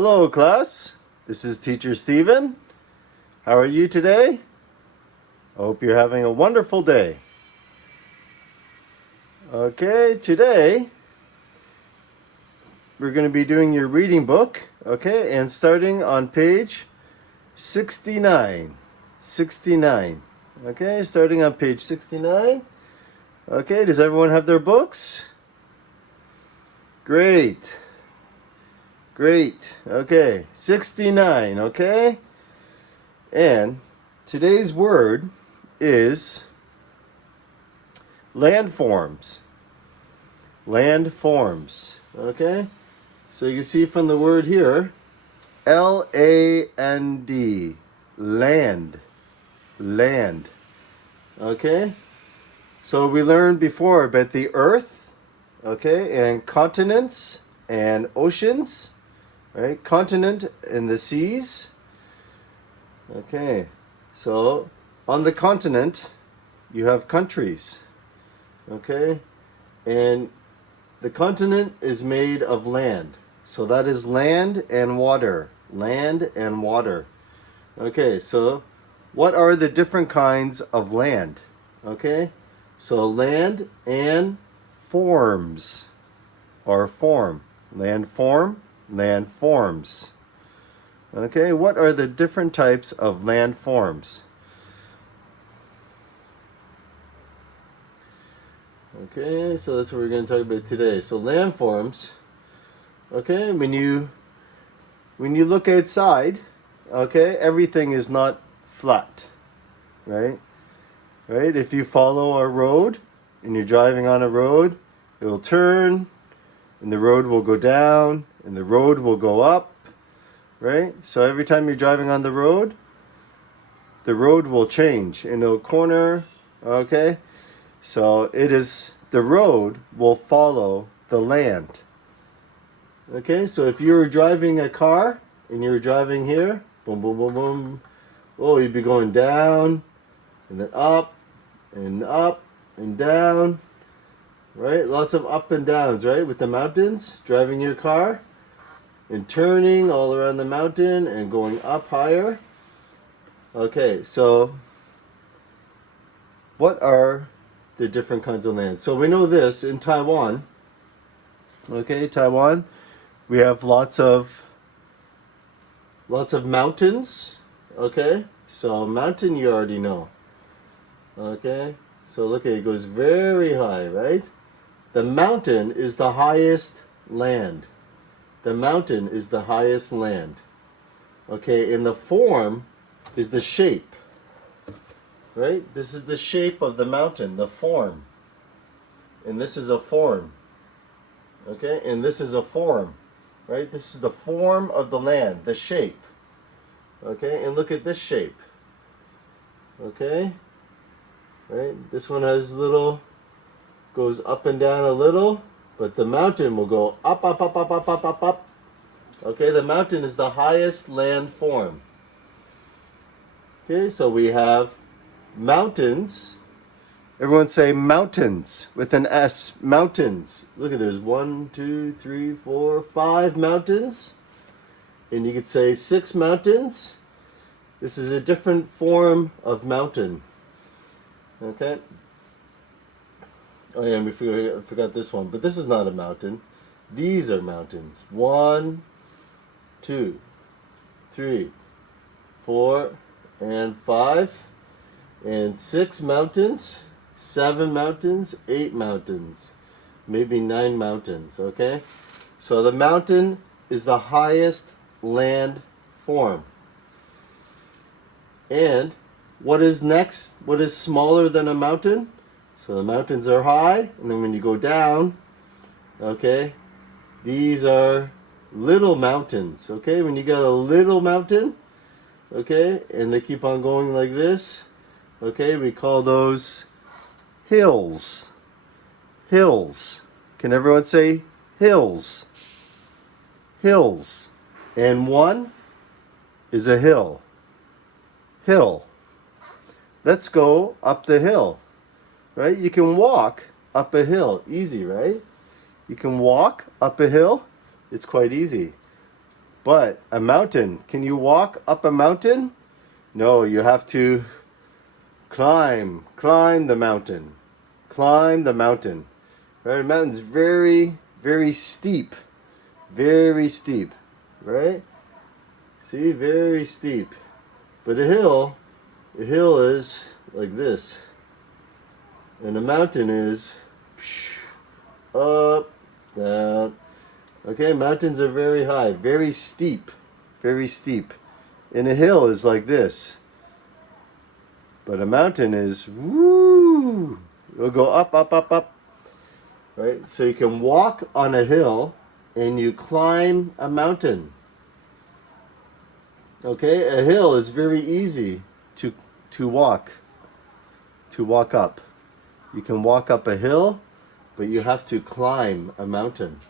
Hello, class. This is Teacher Steven. How are you today? I hope you're having a wonderful day. Okay, today we're going to be doing your reading book, okay, and starting on page 69. 69. Okay, starting on page 69. Okay, does everyone have their books? Great. Great. Okay, 69, okay? And today's word is landforms. Landforms, okay? So you can see from the word here, L-A-N-D, land, land, okay? So we learned before about the earth, okay, and continents and oceans, right? Continent and the seas. Okay, so on the continent, you have countries, okay? And the continent is made of land. So that is land and water. Land and water. Okay, so what are the different kinds of land? Okay, so land and forms, or form. Land form, land forms. Okay, what are the different types of land forms? Okay, so that's what we're going to talk about today. So landforms, okay, when you look outside, okay, everything is not flat, right? Right? If you follow a road and you're driving on a road, it will turn and the road will go down and the road will go up, right? So every time you're driving on the road will change into a corner, okay? So it is, the road will follow the land. Okay, so if you were driving a car and you were driving here, boom, boom, boom, boom, oh, you'd be going down and then up and up and down, right? Lots of up and downs, right? With the mountains, driving your car and turning all around the mountain and going up higher. Okay, so what are the different kinds of land? So we know this in Taiwan. Okay, Taiwan, we have lots of mountains. Okay, so mountain you already know. Okay, so look at it, goes very high, right? The mountain is the highest land. The mountain is the highest land. Okay, and the form is the shape. Right? This is the shape of the mountain, the form. And this is a form. Okay? And this is a form. Right? This is the form of the land, the shape. Okay? And look at this shape. Okay? Right? This one has little, goes up and down a little, but the mountain will go up, up, up, up, up, up, up, up. Okay? The mountain is the highest land form. Okay? So we have mountains. Everyone say mountains with an S. Mountains. Look at, there's 1, 2, 3, 4, 5 mountains. And you could say 6 mountains. This is a different form of mountain. Okay. Oh yeah, we forgot this one. But this is not a mountain. These are mountains. 1, 2, 3, 4, and 5. And 6 mountains, 7 mountains, 8 mountains, maybe 9 mountains, okay? So the mountain is the highest land form. And what is next? What is smaller than a mountain? So the mountains are high, and then when you go down, okay, these are little mountains, okay? When you got a little mountain, okay, and they keep on going like this, okay, we call those hills. Hills. Can everyone say hills? Hills. And one is a hill. Hill. Let's go up the hill. Right? You can walk up a hill. Easy, right? You can walk up a hill. It's quite easy. But a mountain, can you walk up a mountain? No, you have to climb the mountain. Climb the mountain. Right? A mountain's very, very steep. Very steep. Right? See, very steep. But a hill is like this. And a mountain is up, down. Okay, mountains are very high, very steep. Very steep. And a hill is like this. But a mountain is woo. It'll go up, up, up, up. Right? So you can walk on a hill and you climb a mountain. Okay, a hill is very easy to walk up. You can walk up a hill, but you have to climb a mountain.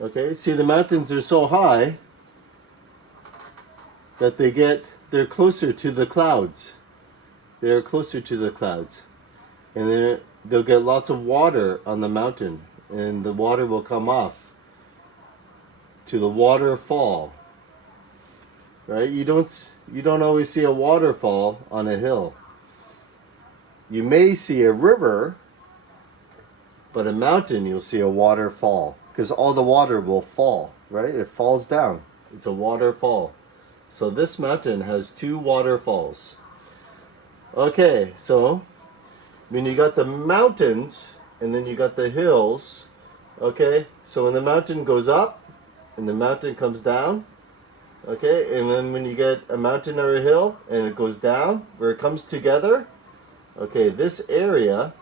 Okay, see, the mountains are so high that they're closer to the clouds. They're closer to the clouds. And they'll get lots of water on the mountain, and the water will come off to the waterfall. Right? You don't always see a waterfall on a hill. You may see a river, but a mountain you'll see a waterfall because all the water will fall, right? It falls down. It's a waterfall. So this mountain has 2 waterfalls. Okay, so when you got the mountains and then you got the hills, okay? So when the mountain goes up and the mountain comes down, okay, and then when you get a mountain or a hill and it goes down, where it comes together, okay, this area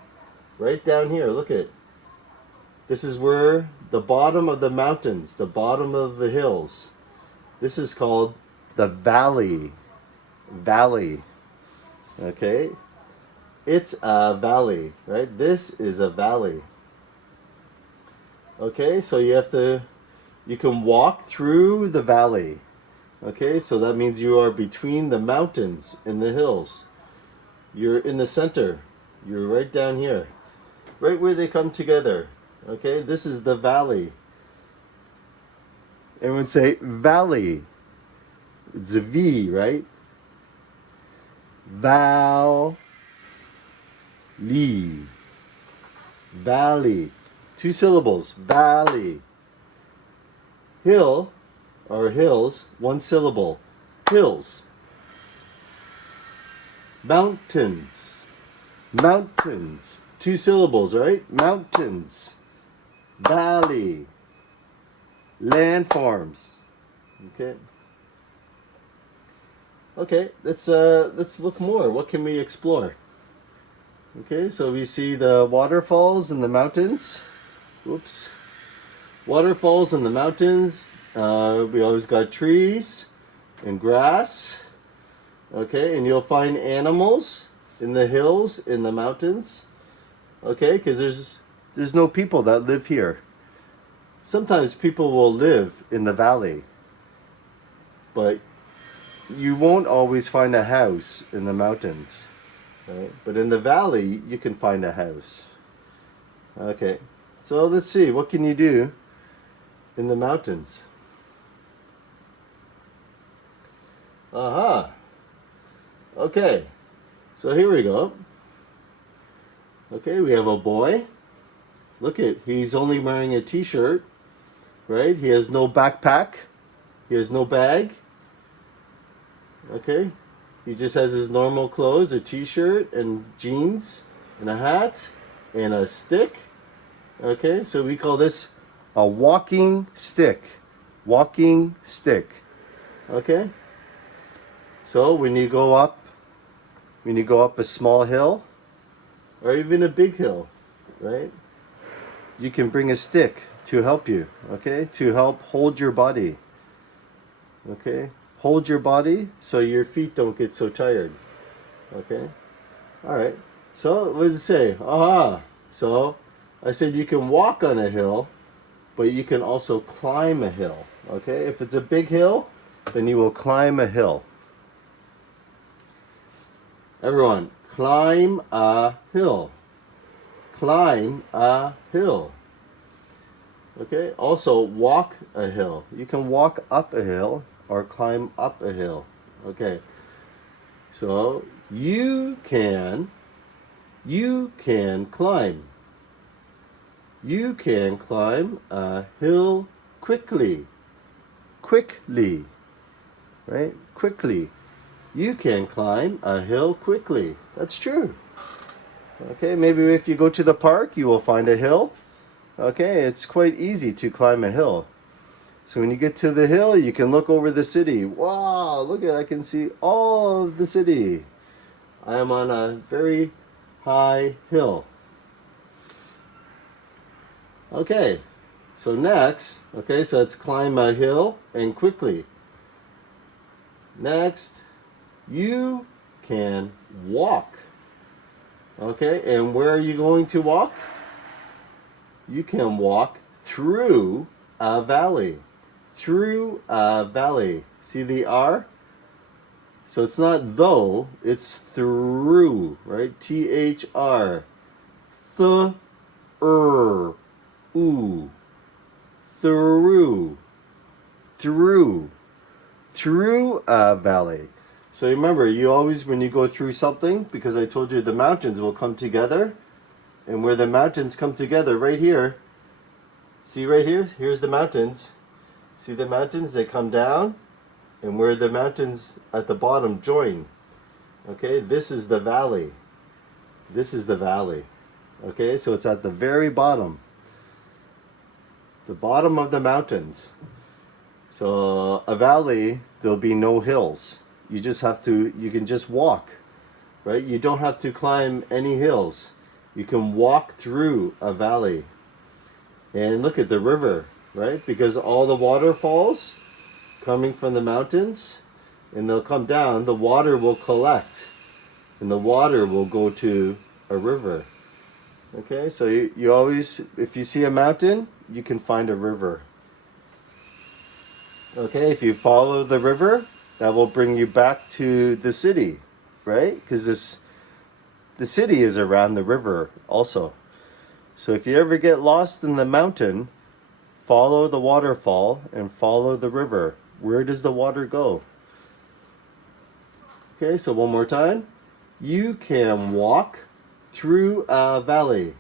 right down here, look at it. This is where the bottom of the mountains, the bottom of the hills, this is called the valley. Valley. Okay? It's a valley, right? This is a valley. Okay, so you can walk through the valley. Okay, so that means you are between the mountains and the hills. You're in the center. You're right down here. Right where they come together. Okay, this is the valley. Everyone say valley. It's a V, right? Valley. Valley. 2 syllables. Valley. Hill or hills, 1 syllable. Hills. Mountains. Mountains. 2 syllables, right? Mountains. Valley. Landforms. Okay. Okay, let's look more. What can we explore? Okay, so we see the waterfalls and the mountains. Oops. Waterfalls and the mountains. We always got trees and grass. Okay, and you'll find animals in the hills, in the mountains. Okay, because there's no people that live here. Sometimes people will live in the valley, but you won't always find a house in the mountains. Right? But in the valley, you can find a house. Okay, so let's see, what can you do in the mountains? Aha. Okay, so here we go. Okay, we have a boy. Look at, he's only wearing a t-shirt, right? He has no backpack. He has no bag. Okay, he just has his normal clothes, a t-shirt and jeans and a hat and a stick. Okay, so we call this a walking stick. Walking stick. Okay, so when you go up a small hill or even a big hill, right, you can bring a stick to help you, okay, to help hold your body. Okay, hold your body so your feet don't get so tired. Okay, all right, so what does it say? Aha, so I said you can walk on a hill, but you can also climb a hill. Okay, if it's a big hill, then you will climb a hill. Everyone, climb a hill. Climb a hill. Okay, also walk a hill. You can walk up a hill or climb up a hill. Okay, so you can climb. You can climb a hill quickly. Quickly, right? Quickly. You can climb a hill quickly. That's true. Okay, maybe if you go to the park, you will find a hill. Okay, it's quite easy to climb a hill. So when you get to the hill, you can look over the city. Wow, look at, I can see all of the city. I am on a very high hill. Okay, so next, okay, so let's climb a hill and quickly. Next, you can walk. Okay, and where are you going to walk? You can walk through a valley. Through a valley. See the R? So it's not though, it's through, right? T-H-R. Th-er. Ooh. Through. Through. Through a valley. So remember, you always, when you go through something, because I told you the mountains will come together, and where the mountains come together, right here, see right here, here's the mountains. See the mountains, they come down, and where the mountains at the bottom join. Okay, this is the valley. This is the valley. Okay, so it's at the very bottom. The bottom of the mountains. So a valley, there'll be no hills. You just have to, you can just walk, right? You don't have to climb any hills. You can walk through a valley. And look at the river, right? Because all the waterfalls coming from the mountains, and they'll come down, the water will collect, and the water will go to a river. Okay, so you always, if you see a mountain, you can find a river. Okay, if you follow the river, that will bring you back to the city, right? Because the city is around the river also. So if you ever get lost in the mountain, follow the waterfall and follow the river. Where does the water go? Okay, so one more time. You can walk through a valley.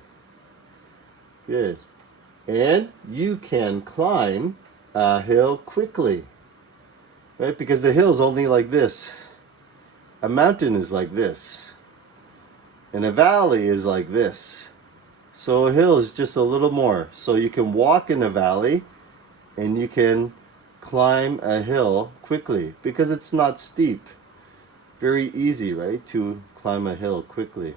Good. And you can climb a hill quickly. Right? Because the hill's only like this. A mountain is like this. And a valley is like this. So a hill is just a little more. So you can walk in a valley and you can climb a hill quickly because it's not steep. Very easy, right, to climb a hill quickly.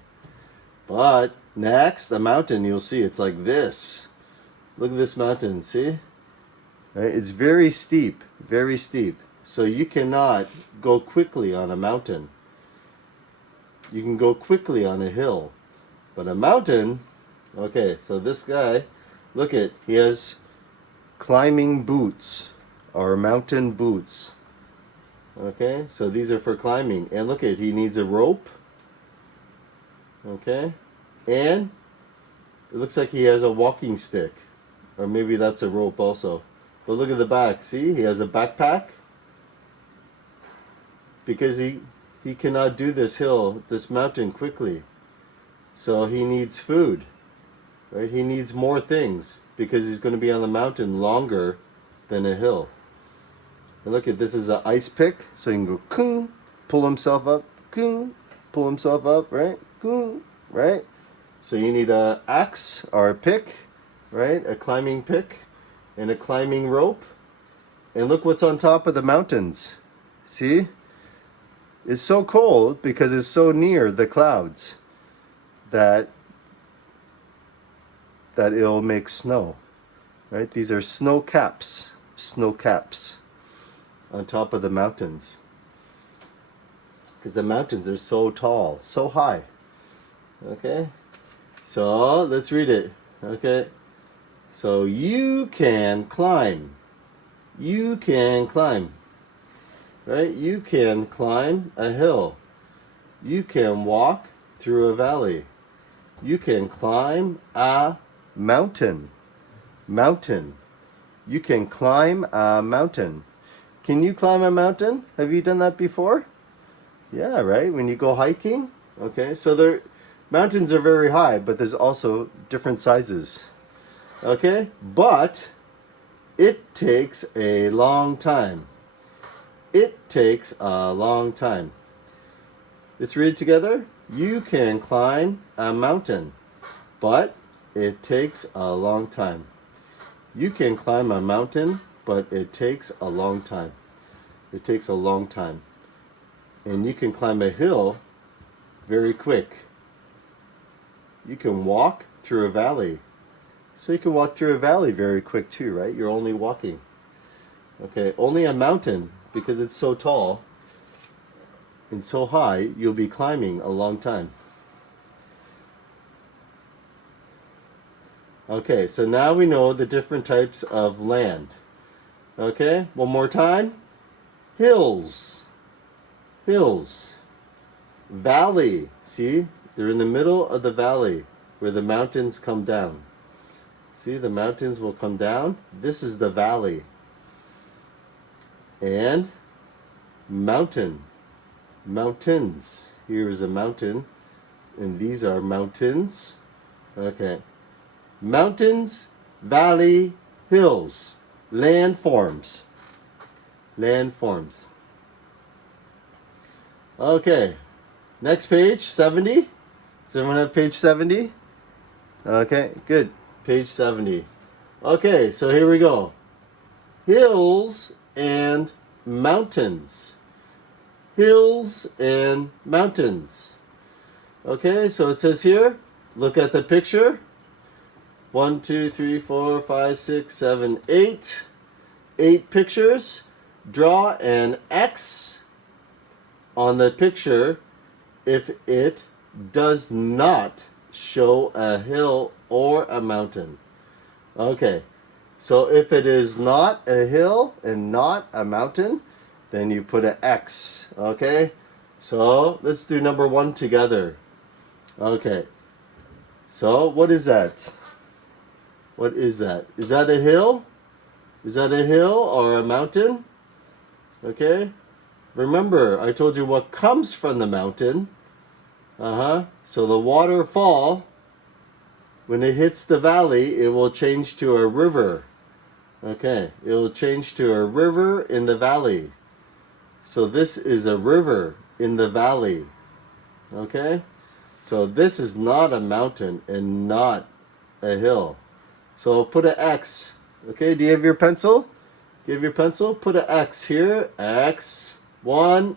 But next, a mountain, you'll see it's like this. Look at this mountain, see? Right? It's very steep, very steep. So you cannot go quickly on a mountain. You can go quickly on a hill. But a mountain, okay, so this guy, look at, he has climbing boots or mountain boots. Okay, so these are for climbing. And look at, he needs a rope. Okay, and it looks like he has a walking stick. Or maybe that's a rope also. But look at the back, see, he has a backpack. Because he cannot do this hill, this mountain quickly. So he needs food, right? He needs more things because he's going to be on the mountain longer than a hill. And look at, this is an ice pick, so he can go kung, pull himself up, kung, pull himself up, right? Kung, right? So you need an axe or a pick, right? A climbing pick and a climbing rope. And look what's on top of the mountains. See? It's so cold because it's so near the clouds that it'll make snow, right? These are snow caps on top of the mountains because the mountains are so tall, so high. Okay, so let's read it. Okay, so you can climb. You can climb. Right? You can climb a hill. You can walk through a valley. You can climb a mountain. Mountain. You can climb a mountain. Can you climb a mountain? Have you done that before? Yeah, right? When you go hiking? Okay, so mountains are very high, but there's also different sizes. Okay, but it takes a long time. It takes a long time. Let's read it together. You can climb a mountain, but it takes a long time. You can climb a mountain, but it takes a long time. It takes a long time. And you can climb a hill very quick. You can walk through a valley. So you can walk through a valley very quick too, right? You're only walking. Okay, only a mountain, because it's so tall and so high, you'll be climbing a long time. Okay, so now we know the different types of land. Okay, one more time. Hills. Hills. Valley. See, they're in the middle of the valley where the mountains come down. See, the mountains will come down. This is the valley. And mountain. Mountains. Here is a mountain. And these are mountains. Okay. Mountains, valley, hills. Landforms. Landforms. Okay. Next page, 70. Does everyone have page 70? Okay, good. Page 70. Okay, so here we go. Hills and mountains. Hills and mountains. Okay, so it says here, look at the picture. 1, 2, 3, 4, 5, 6, 7, 8. 8 pictures. Draw an X on the picture if it does not show a hill or a mountain. Okay, so if it is not a hill and not a mountain, then you put an X. Okay, so let's do number 1 together. Okay, so what is that? What is that? Is that a hill? Is that a hill or a mountain? Okay, remember I told you what comes from the mountain. So the waterfall, when it hits the valley, it will change to a river. Okay, it will change to a river in the valley. So this is a river in the valley. Okay, so this is not a mountain and not a hill. So put an X. Okay, do you have your pencil? Do you have your pencil? Put an X here. X. 1.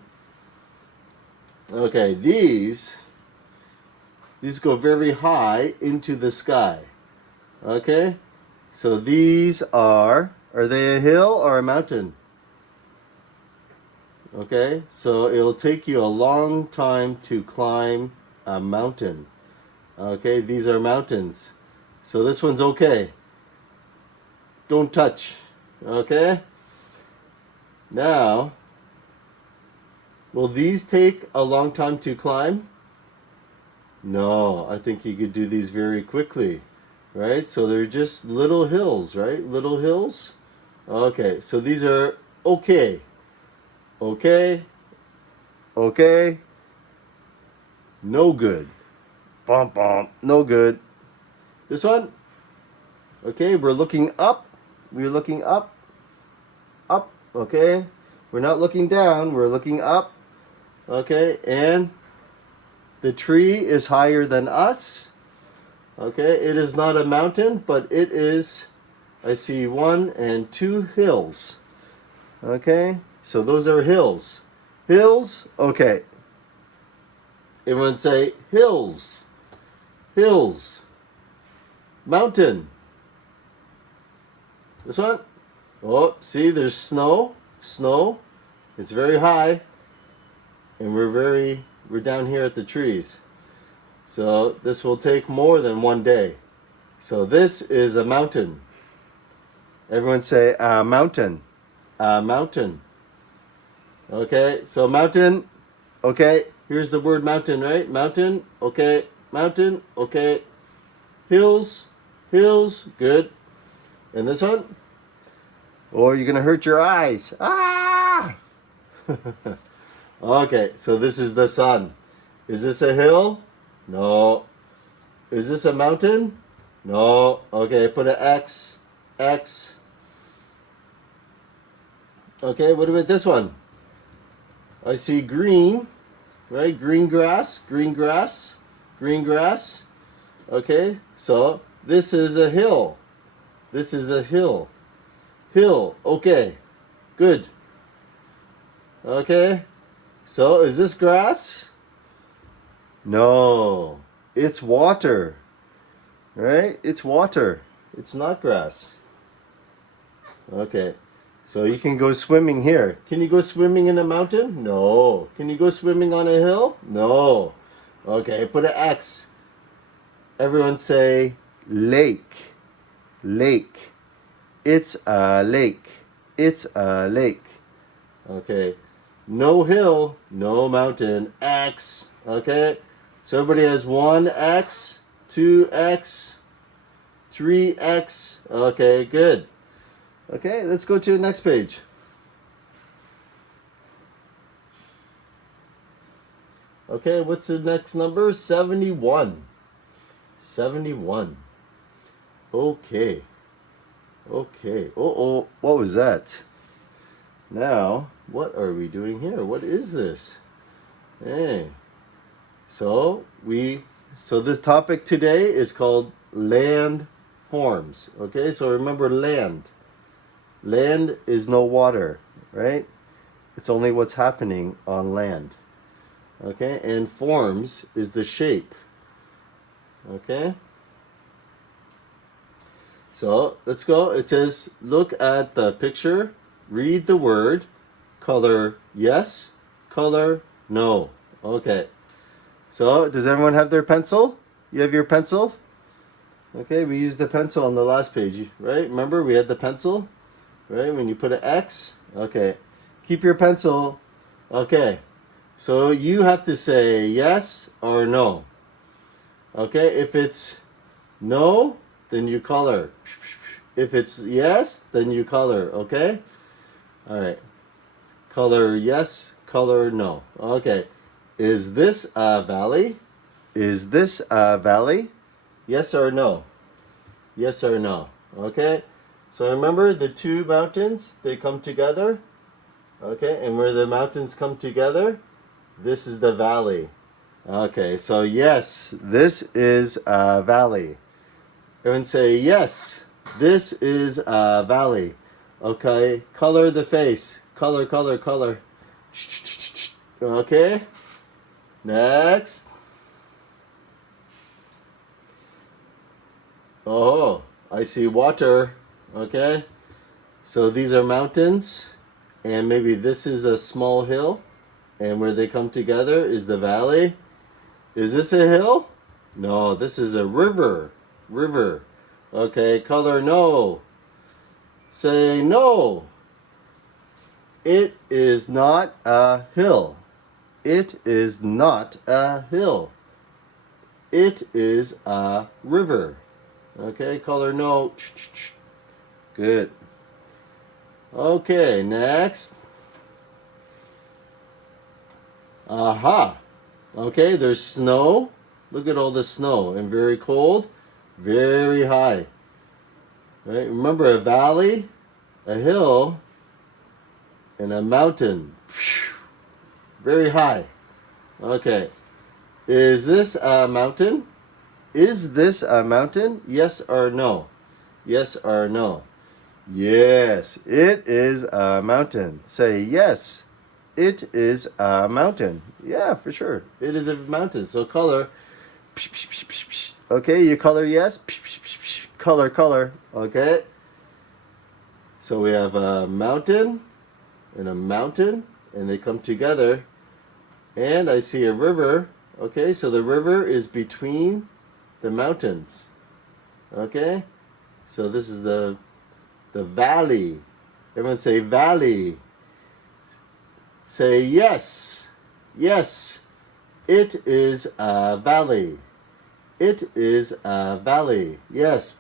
Okay, these go very high into the sky. Okay, so these are they a hill or a mountain? Okay, so it'll take you a long time to climb a mountain. Okay, these are mountains. So this one's okay. Don't touch. Okay? Now, will these take a long time to climb? No, I think you could do these very quickly. Right? So they're just little hills, right? Little hills. Okay, so these are okay. Okay. Okay. No good. Bum bum. No good. This one? Okay, we're looking up. We're looking up. Up. Okay. We're not looking down. We're looking up. Okay, and the tree is higher than us. Okay, it is not a mountain, but it is, I see 1 and 2 hills. Okay, so those are hills. Hills, okay. Everyone say hills. Hills. Mountain. This one? Oh, see, there's snow. Snow. It's very high. And we're down here at the trees. So this will take more than 1 day. So this is a mountain. Everyone say a mountain. A mountain. Okay, so mountain. Okay, here's the word mountain, right? Mountain. Okay, mountain. Okay. Hills. Hills. Good. And this one? Or you're gonna hurt your eyes. Ah! Okay, so this is the sun. Is this a hill? No. Is this a mountain? No. Okay, put an X. X. Okay, what about this one? I see green, right? Green grass, green grass, green grass. Okay, so this is a hill. This is a hill. Hill, okay, good. Okay, so is this grass? No, it's water, right? It's water. It's not grass. Okay, so you can go swimming here. Can you go swimming in a mountain? No. Can you go swimming on a hill? No. Okay, put an X. Everyone say lake. Lake. It's a lake. It's a lake. Okay. No hill, no mountain. X. Okay. So everybody has 1X, 2X, 3X. Okay, good. Okay, let's go to the next page. Okay, what's the next number? 71. 71. Okay. Okay. Oh, what was that? Now, what are we doing here? What is this? Hey. So this topic today is called land forms. Okay, so remember land. Land is no water, right? It's only what's happening on land. Okay, and forms is the shape. Okay? So, let's go. It says, look at the picture, read the word, color yes, color no. Okay. So, does everyone have their pencil? You have your pencil? Okay, we used the pencil on the last page, right? Remember, we had the pencil, right? When you put an X. Okay. Keep your pencil. Okay. So, you have to say yes or no. Okay, if it's no, then you color. If it's yes, then you color, okay? All right. Color yes, color no. Okay. Is this a valley? Is this a valley? Yes or no? Yes or no? Okay? So remember the two mountains, they come together. Okay? And where the mountains come together, this is the valley. Okay, so yes, this is a valley. Everyone say yes, this is a valley. Okay, color the face. Color, color, color. Okay, next. Oh, I see water. Okay, so these are mountains, and maybe this is a small hill, and where they come together is the valley. Is this a hill? No, this is a river. River. Okay, color no. Say no. It is not a hill. It is not a hill. It is a river. Okay, color no. Good. Okay, next. Aha. Okay, there's snow. Look at all the snow. And very cold, very high. Right? Remember a valley, a hill, and a mountain. Very high. Okay. Is this a mountain? Is this a mountain? Yes or no? Yes or no? Yes, it is a mountain. Say yes. It is a mountain. Yeah, for sure. It is a mountain. So color. Okay, you color yes. Color, color. Okay. So we have a mountain and they come together. And I see a river. Okay, so the river is between the mountains. Okay? So this is the valley. Everyone say valley. Say yes. Yes. It is a valley. It is a valley. Yes.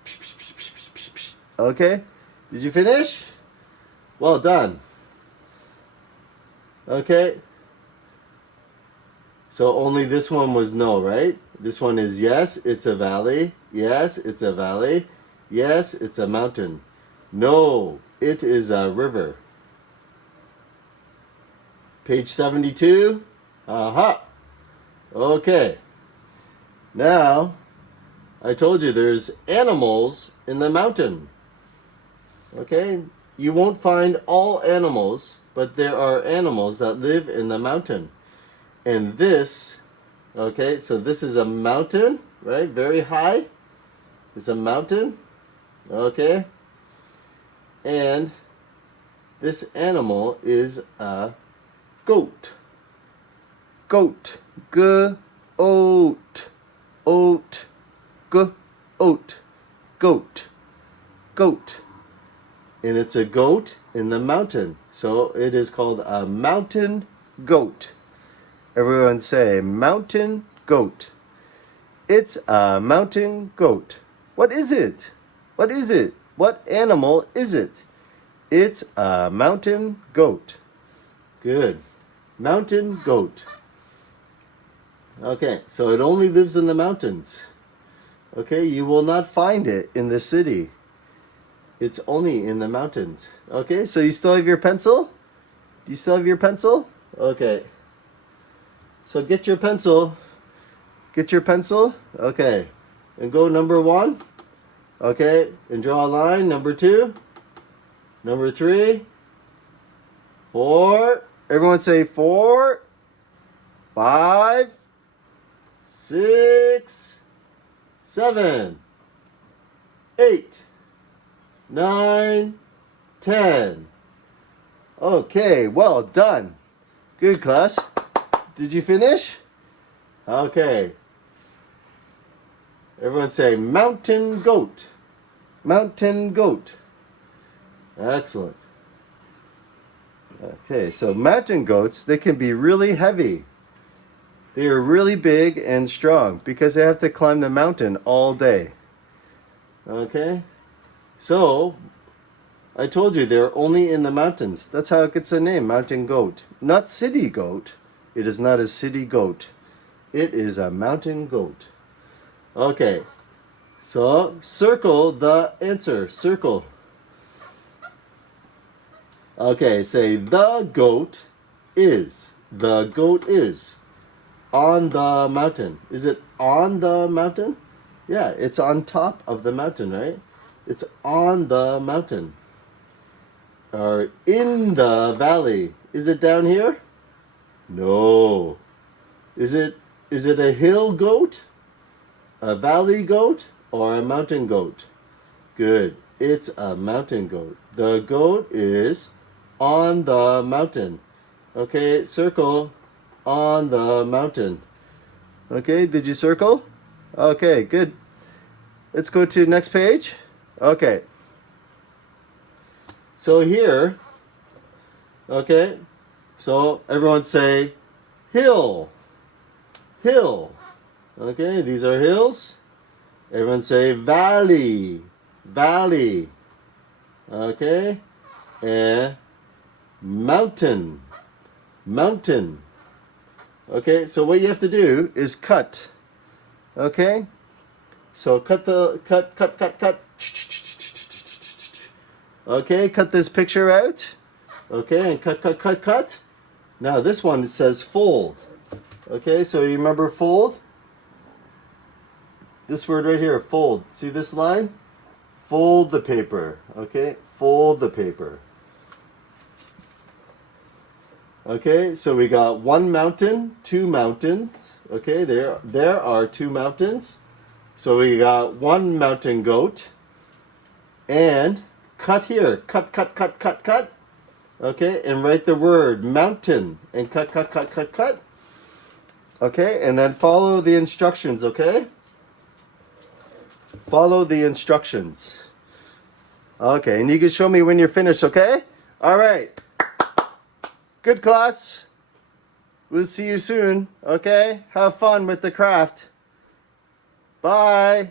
Okay? Did you finish? Well done. Okay? So only this one was no, right? This one is yes, it's a valley. Yes, it's a valley. Yes, it's a mountain. No, it is a river. Page 72. Aha. Okay. Now, I told you there's animals in the mountain. Okay? You won't find all animals, but there are animals that live in the mountain. And this, okay, so this is a mountain, right? Very high. It's a mountain. Okay? And this animal is a goat. Goat. G-oat. Oat. G-oat. Goat. Goat. And it's a goat in the mountain. So it is called a mountain goat. Everyone say mountain goat. It's a mountain goat. What is it? What is it? What animal is it? It's a mountain goat. Good. Mountain goat. Okay, so it only lives in the mountains. Okay, you will not find it in the city. It's only in the mountains. Okay, so you still have your pencil? Do you still have your pencil? Okay. So get your pencil. Get your pencil. Okay. And go number 1. Okay, and draw a line. Number 2. Number 3. 4. Everyone say 4. 5. 6. 7. 8. 9. 10. Okay, well done. Good, class. Did you finish? Okay. Everyone say mountain goat. Mountain goat. Excellent. Okay, so mountain goats, they can be really heavy. They are really big and strong because they have to climb the mountain all day. Okay? So, I told you they're only in the mountains. That's how it gets the name, mountain goat. Not city goat. It is not a city goat. It is a mountain goat. Okay. So, circle the answer. Circle. Okay, say the goat is. The goat is on the mountain. Is it on the mountain? Yeah, it's on top of the mountain, right? It's on the mountain. Or in the valley. Is it down here? No. Is it a hill goat? A valley goat? Or a mountain goat? Good. It's a mountain goat. The goat is on the mountain. Okay, circle on the mountain. Okay, did you circle? Okay, good. Let's go to next page. Okay. So here, okay, so everyone say hill. Hill. Okay, these are hills. Everyone say valley. Valley. Okay, and mountain. Mountain. Okay, so what you have to do is cut. Okay? So cut. Okay, cut this picture out. Okay, and cut. Now this one, it says fold. Okay, so you remember fold? This word right here, fold. See this line? Fold the paper. Okay, fold the paper. Okay, so we got one mountain, two mountains. Okay, there are two mountains. So we got one mountain goat. And cut here. Cut. Okay, and write the word mountain. And cut. Okay, and then follow the instructions, okay? Follow the instructions. Okay, and you can show me when you're finished, okay? All right. Good, class. We'll see you soon, okay? Have fun with the craft. Bye.